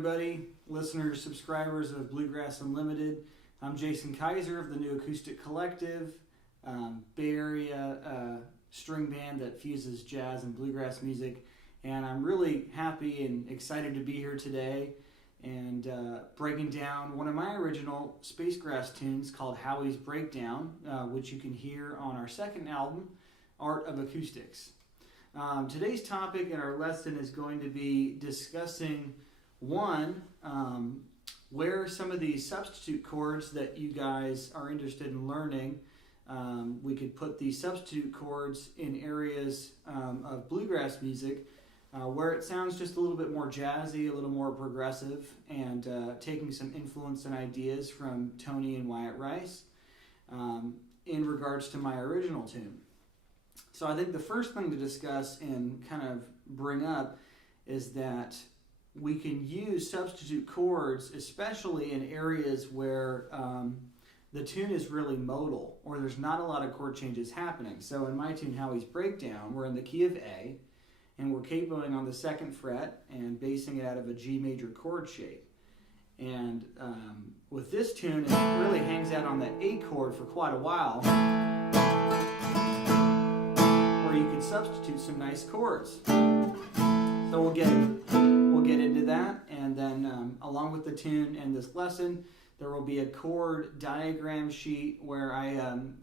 everybody, listeners, subscribers of Bluegrass Unlimited. I'm Jason Keiser of the New Acoustic Collective, Bay Area string band that fuses jazz and bluegrass music. And I'm really happy and excited to be here today and breaking down one of my original Spacegrass tunes called Howie's Breakdown, which you can hear on our second album, Art of Acoustics. Today's topic in our lesson is going to be discussing where some of these substitute chords that you guys are interested in learning. We could put these substitute chords in areas of bluegrass music where it sounds just a little bit more jazzy, a little more progressive, and taking some influence and ideas from Tony and Wyatt Rice in regards to my original tune. So I think the first thing to discuss and kind of bring up is that we can use substitute chords, especially in areas where the tune is really modal or there's not a lot of chord changes happening. So in my tune, Howie's Breakdown, we're in the key of A, and we're capoing on the 2nd fret and basing it out of a G major chord shape. And with this tune, it really hangs out on that A chord for quite a while, where you can substitute some nice chords. So we'll get into that, and then along with the tune and this lesson, there will be a chord diagram sheet where I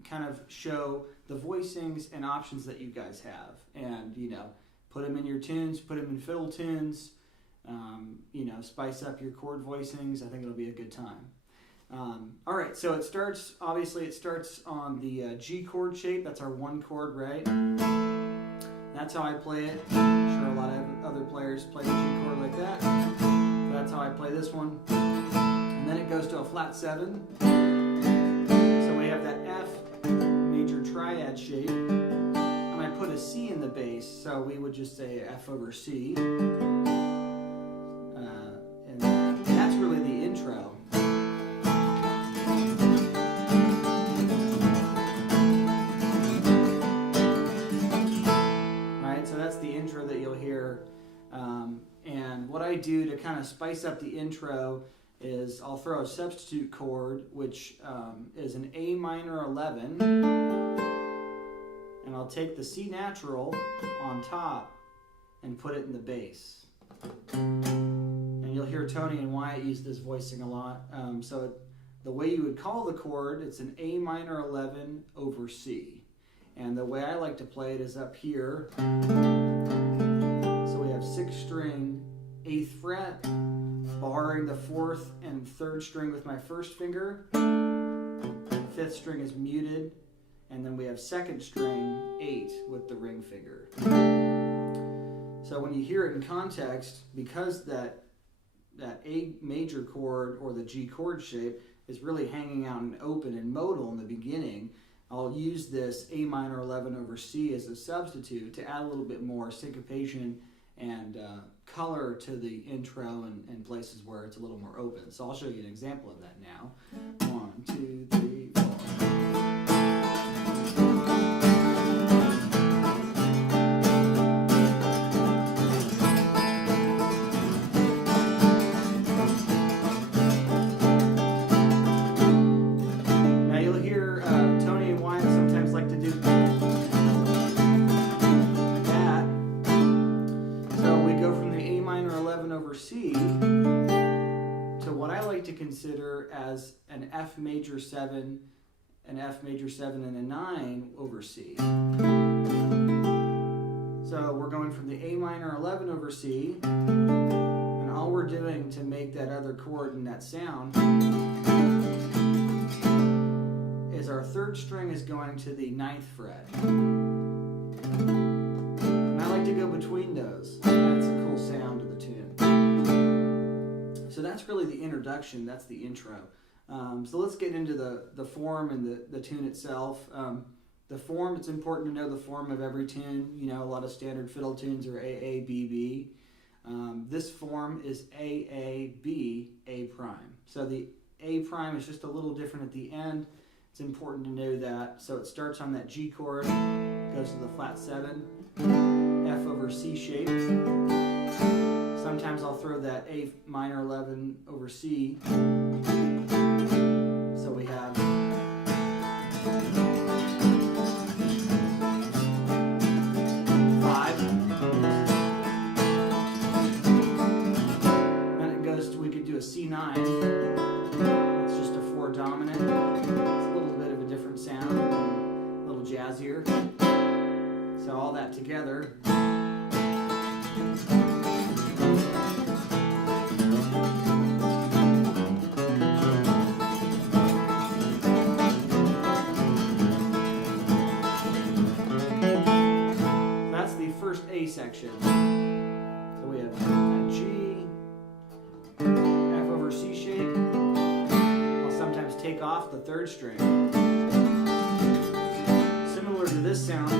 kind of show the voicings and options that you guys have, and put them in your tunes, put them in fiddle tunes, spice up your chord voicings. I think it'll be a good time. All right, so it starts on the G chord shape. That's our 1 chord, right? That's how I play it. I'm sure a lot of other players play the G chord like that. So that's how I play this one. And then it goes to a flat 7. So we have that F major triad shape. And I put a C in the bass, so we would just say F over C. And that's really the intro. That you'll hear, and what I do to kind of spice up the intro is I'll throw a substitute chord, which is an A minor 11, and I'll take the C natural on top and put it in the bass. And you'll hear Tony and Wyatt use this voicing a lot. So the way you would call the chord, it's an A minor 11 over C. And the way I like to play it is up here. So we have 6th string, 8th fret, barring the 4th and 3rd string with my 1st finger. 5th string is muted, and then we have 2nd string, 8 with the ring finger. So when you hear it in context, because that A major chord or the G chord shape is really hanging out and open and modal in the beginning, I'll use this A minor 11 over C as a substitute to add a little bit more syncopation and color to the intro and places where it's a little more open. So I'll show you an example of that now. 1, 2, 3, 4. C to what I like to consider as an F major 7, an F major 7 and a 9 over C. So we're going from the A minor 11 over C, and all we're doing to make that other chord and that sound is our 3rd string is going to the 9th fret. And I like to go between those. That's a cool sound to the tune. So that's really the introduction, that's the intro. So let's get into the form and the tune itself. The form, it's important to know the form of every tune. A lot of standard fiddle tunes are A, A, B, B. This form is A, A, B, A prime. So the A prime is just a little different at the end. It's important to know that. So it starts on that G chord, goes to the flat 7, F over C shape. So Sometimes I'll throw that A minor 11 over C. So we have a C9. It's just a 4 dominant. It's a little bit of a different sound, a little jazzier. So all that together. That's the first A section. So we have that G. C shape. I'll sometimes take off the 3rd string. Similar to this sound,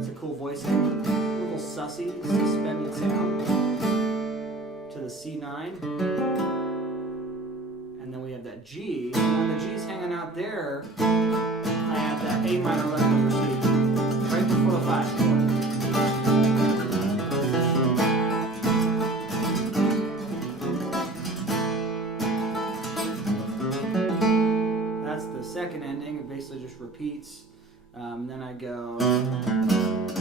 it's a cool voicing, a little sussy, suspended sound to the C9. And then we have that G. And when the G's hanging out there, I have that A minor 11 over C right before the 5 chord. Second ending, it basically just repeats. Then I go, and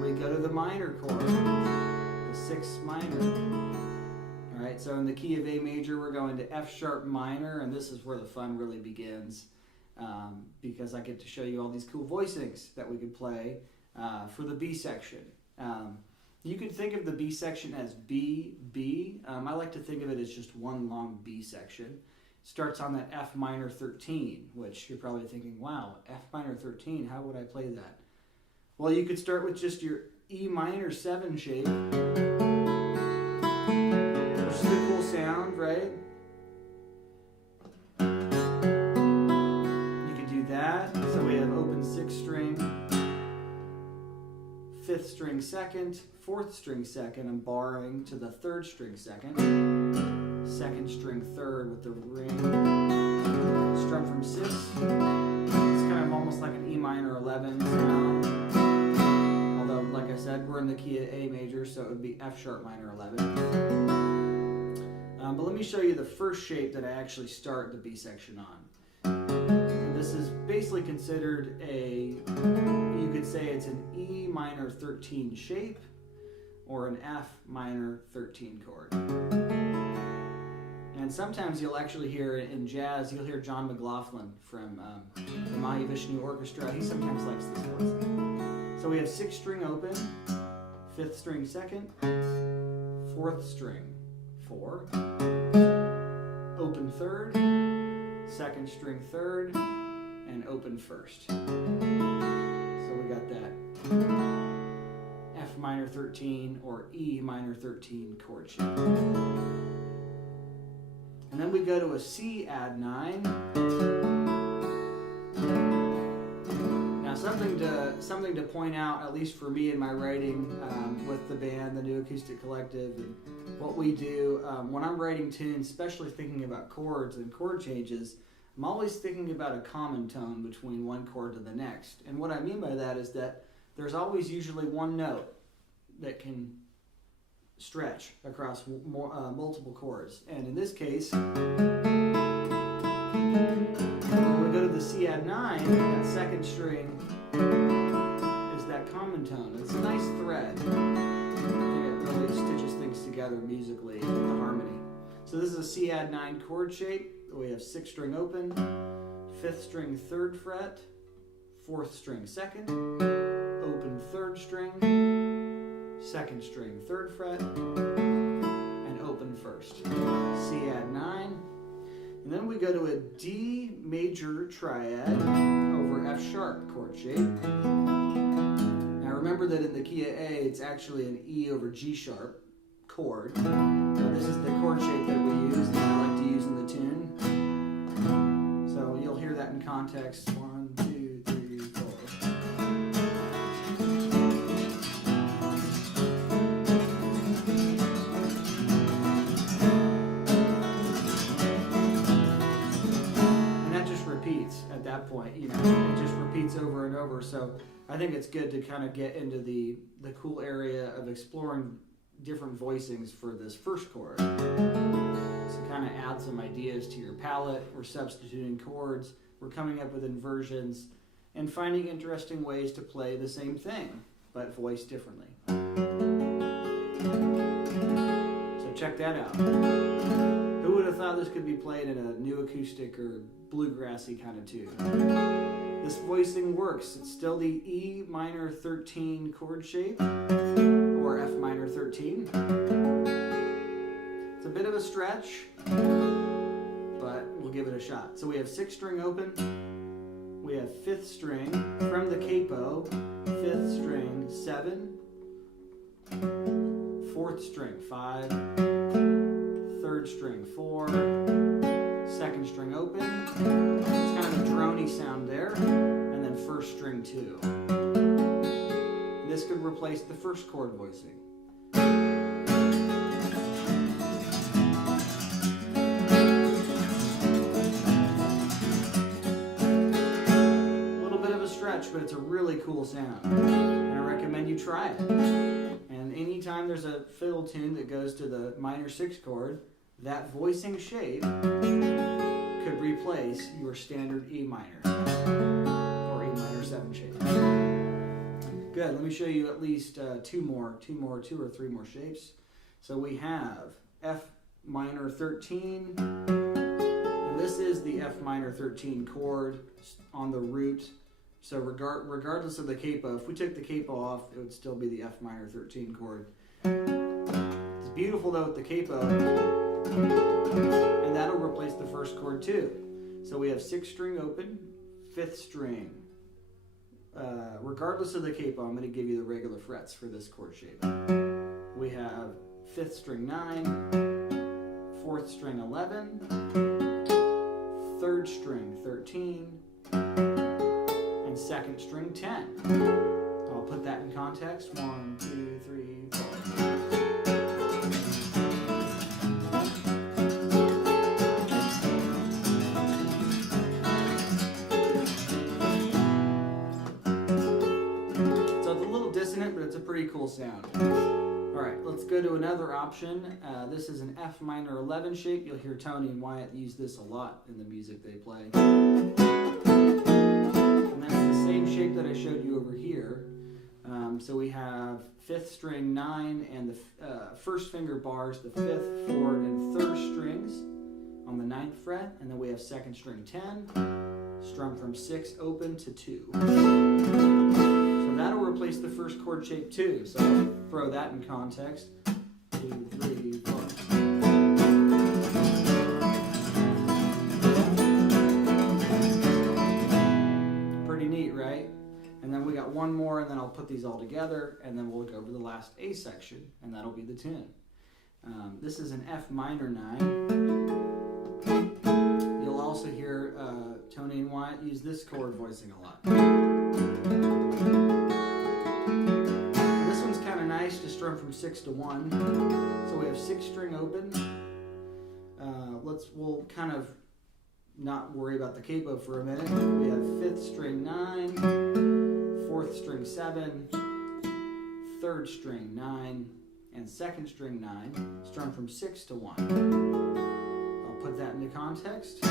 we go to the minor chord, the 6th minor. All right, so in the key of A major, we're going to F sharp minor, and this is where the fun really begins, because I get to show you all these cool voicings that we could play for the B section. You could think of the B section as B, B. I like to think of it as just one long B section. Starts on that F minor 13, which you're probably thinking, wow, F minor 13, how would I play that? Well, you could start with just your E minor 7 shape, which is a cool sound, right? You could do that. So we have open 6th string, 5th string 2nd, 4th string 2nd. I'm borrowing to the 3rd string 2nd. 2nd string 3rd with the ring, strum from 6. It's kind of almost like an E minor 11 sound. Although, like I said, we're in the key of A major, so it would be F sharp minor 11. But let me show you the first shape that I actually start the B section on. And this is basically considered you could say it's an E minor 13 shape or an F minor 13 chord. And sometimes you'll actually hear in jazz, you'll hear John McLaughlin from the Mahavishnu Orchestra. He sometimes likes this voice. So we have 6th string open, 5th string 2nd, 4th string 4, open 3rd, 2nd string 3rd, and open 1st. So we got that F minor 13 or E minor 13 chord shape. And then we go to a C add 9. Now something to point out, at least for me in my writing with the band, the New Acoustic Collective, and what we do when I'm writing tunes, especially thinking about chords and chord changes, I'm always thinking about a common tone between one chord to the next. And what I mean by that is that there's always usually one note that can stretch across multiple chords. And in this case, when we go to the C add 9, that 2nd string is that common tone. It's a nice thread. I think it really stitches things together musically, the harmony. So this is a C add 9 chord shape. We have 6th string open, 5th string 3rd fret, 4th string 2nd, open 3rd string, 2nd string 3rd fret, and open 1st. C add 9. And then we go to a D major triad over F sharp chord shape. Now remember that in the key of A, it's actually an E over G sharp chord. So this is the chord shape that we use, that I like to use in the tune. So you'll hear that in context. 1, 2, 3, 4. that point. It just repeats over and over. So I think it's good to kind of get into the cool area of exploring different voicings for this first chord. So kind of add some ideas to your palette. We're substituting chords. We're coming up with inversions and finding interesting ways to play the same thing, but voiced differently. So check that out. Who would have thought this could be played in a new acoustic or bluegrassy kind of tune? This voicing works. It's still the E minor 13 chord shape, or F minor 13. It's a bit of a stretch, but we'll give it a shot. So we have 6th string open, we have 5th string from the capo, 5th string 7, 4th string 5, 3rd string 4, 2nd string open, it's kind of a drony sound there, and then 1st string 2. This could replace the first chord voicing. But it's a really cool sound, and I recommend you try it. And anytime there's a fiddle tune that goes to the minor 6 chord, that voicing shape could replace your standard E minor or E minor 7 shape. Good. Let me show you at least two or three more shapes. So we have F minor 13, and this is the F minor 13 chord on the root. So regardless of the capo, if we took the capo off, it would still be the F minor 13 chord. It's beautiful though with the capo, and that'll replace the first chord too. So we have 6th string open, 5th string. Regardless of the capo, I'm going to give you the regular frets for this chord shape. We have 5th string 9, 4th string 11, 3rd string 13, 2nd string 10. I'll put that in context. 1, 2, 3, 4. So it's a little dissonant, but it's a pretty cool sound. Alright, let's go to another option. This is an F minor 11 shape. You'll hear Tony and Wyatt use this a lot in the music they play. Same shape that I showed you over here. So we have 5th string 9 and the first finger bars, the 5th, 4th, and 3rd strings on the 9th fret, and then we have 2nd string 10, strummed from 6 open to 2. So that'll replace the first chord shape too. So I'll throw that in context. 2, 3, 4. Right? And then we got one more, and then I'll put these all together, and then we'll go over the last A section, and that'll be the tune. This is an F minor 9. You'll also hear Tony and Wyatt use this chord voicing a lot. This one's kind of nice to strum from 6 to 1. So we have 6th string open. We'll kind of not worry about the capo for a minute. We have 5th string 9, 4th string 7, 3rd string 9, and 2nd string 9, strummed from 6 to 1. I'll put that into context. Now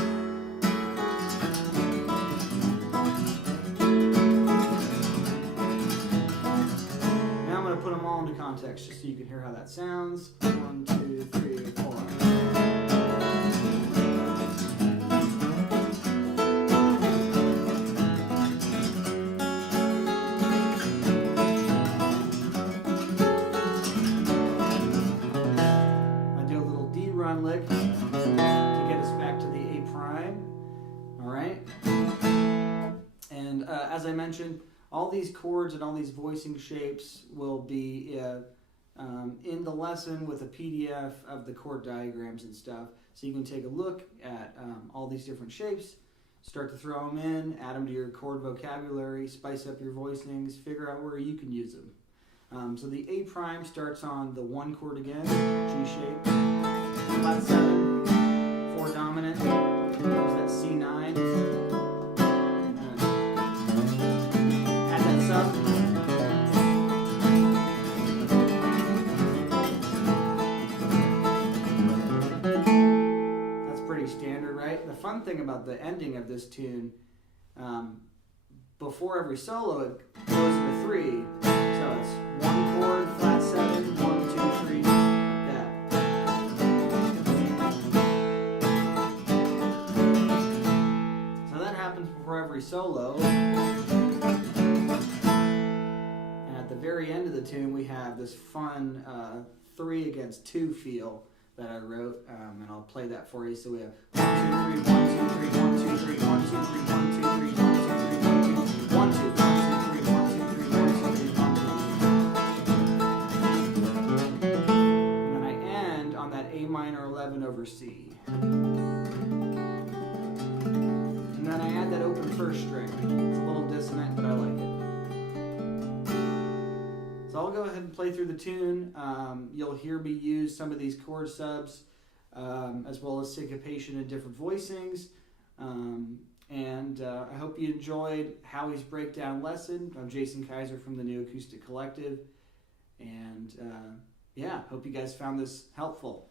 I'm going to put them all into context just so you can hear how that sounds. 1, 2, 3, 4. Lick to get us back to the A prime. All right, and as I mentioned, all these chords and all these voicing shapes will be in the lesson with a PDF of the chord diagrams and stuff, so you can take a look at all these different shapes, start to throw them in, add them to your chord vocabulary, spice up your voicings, figure out where you can use them. So the A prime starts on the 1 chord again, G shape. Flat 7, 4 dominant, goes that C9, thing about the ending of this tune, before every solo it goes into 3. So it's 1 chord, flat 7, 1, 2, 3, like that. So that happens before every solo. And at the very end of the tune we have this fun 3 against 2 feel that I wrote, and I'll play that for you. So we have 1, 2, 3, 1, 2, 3, 1, 2, 3, 1, 2, 3, 1, 2, 3, 1, 2, 3, 1, 2, 1, 2, 1, 2, 3, 1, 2, 3, 1, 2, 3, 1, 2. And then I end on that A minor 11 over C. And then I add that open first string. It's a little dissonant, but I like it. So I'll go ahead and play through the tune. You'll hear me use some of these chord subs, as well as syncopation and different voicings. And I hope you enjoyed Howie's breakdown lesson. I'm Jason Keiser from the New Acoustic Collective. And yeah, hope you guys found this helpful.